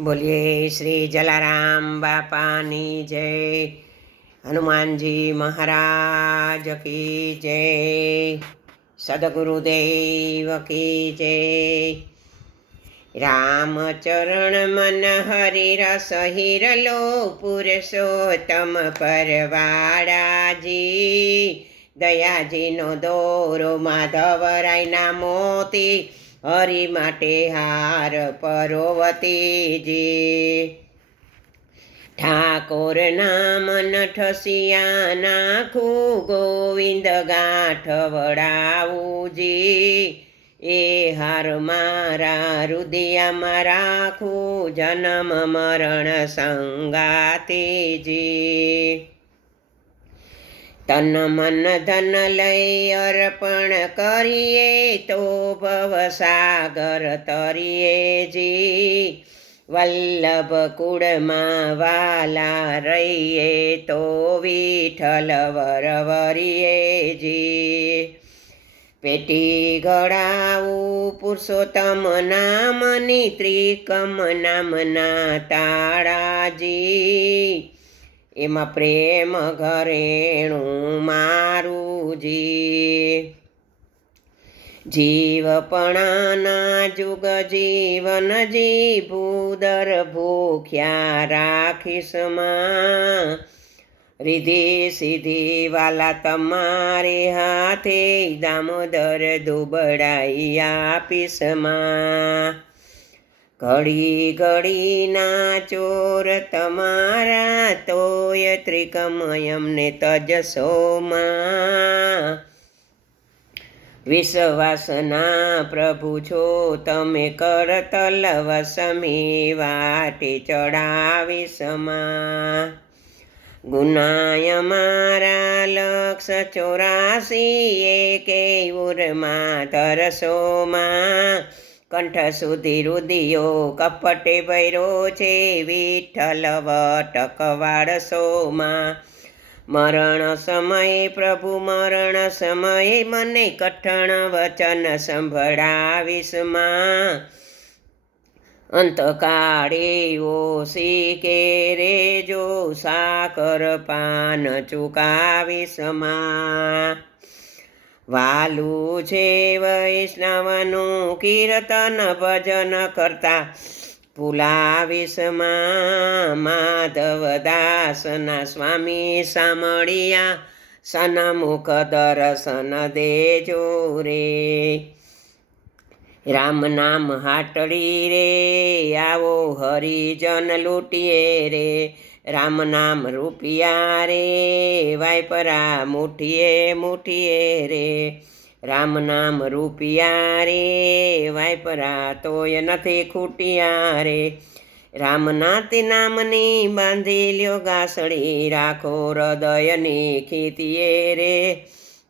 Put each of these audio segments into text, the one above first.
બોલીએ, શ્રી જલારામ બાપાની જય. હનુમાનજી મહારાજ કી જય. સદગુરુદેવ કી જય. રામચરણ મન હરિ રસ હિરલો પુરુષોત્તમ પરવાળાજી. દયાજીનો દોરો માધવરાયના મોતી. હરિ માટે હાર પરોવતીજી. ઠાકોર નામ ઠસિયા નાખું ગોવિંદ ગાંઠ વડાવુજી એ હાર મારા હૃદયમાં રાખું જન્મ મરણ સંગાતીજી. તન મન ધન લઈ અર્પણ કરીએ તો ભવસાગર તરીએ જી. વલ્લભ કુળમાં વાલા રહીએ તો વિઠ્ઠલ વરવરીએ જી. પેટી ઘડાવું પુરુષોત્તમ નામની ત્રિકમ નામના તાળાજી એમાં પ્રેમ ઘરેણું મારું જી. જીવપણાના જુગ જીવન જી ભૂદર ભૂખ્યા રાખીશમાં રીધી સીધી વાલા તમારે હાથે દામોદર દુબડાઈ આપીશમાં ઘડી ઘડીના ચોર તમારા તોય ત્રિકમયમને તજસોમાં વિશ્વાસના પ્રભુ છો, તમે કરતલ વસમી ચડાવી સમા ગુનાય મારા લક્ષ ચોરાસી એકે ઉરમાં તરસોમાં કંઠ સુધી રુદિયો કપટે ભૈરો છે વિઠ્ઠલ વટકવાડસોમાં મરણ સમયે પ્રભુ, મરણ સમયે મને કઠણ વચન સંભળાવીશમાં અંતકાળે ઓસી રે જો સાકર પાન ચુકાવીશમાં વાલું છે વૈષ્ણવનું કીર્તન ભજન કરતા. પુલાવીશમાં માધવ દાસના સ્વામી સામળિયા સનમુખ દર્શન દેજો રે. રામ નામ હાટડી રે, આવો હરિજન લૂંટીએ રે. રામ નામ રૂપિયા રે વાયપરા મુઠીએ મુઠીએ રે. રામ નામ રૂપિયા રે વાયપરા તોય નથી ખૂટિયા રે. રામનાથ નામની બાંધી લ્યો ગાસડી, રાખો હૃદયની ખીતીએ રે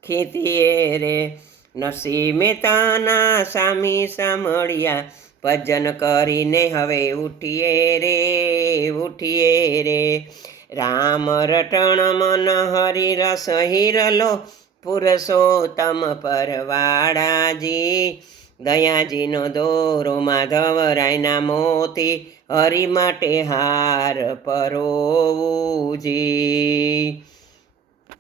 ખીતીએ રે. નરસિંહ મહેતાના સામી સામળિયા ભજન કરીને હવે ઉઠીએ રે ઉઠીએ રે. રામ રટણ મન હરિ રસ હિરલો પુરુષોત્તમ પરવાળાજી. દયાજીનો દોરો માધવરાયના મોતી, હરિ માટે હાર પરોવુજી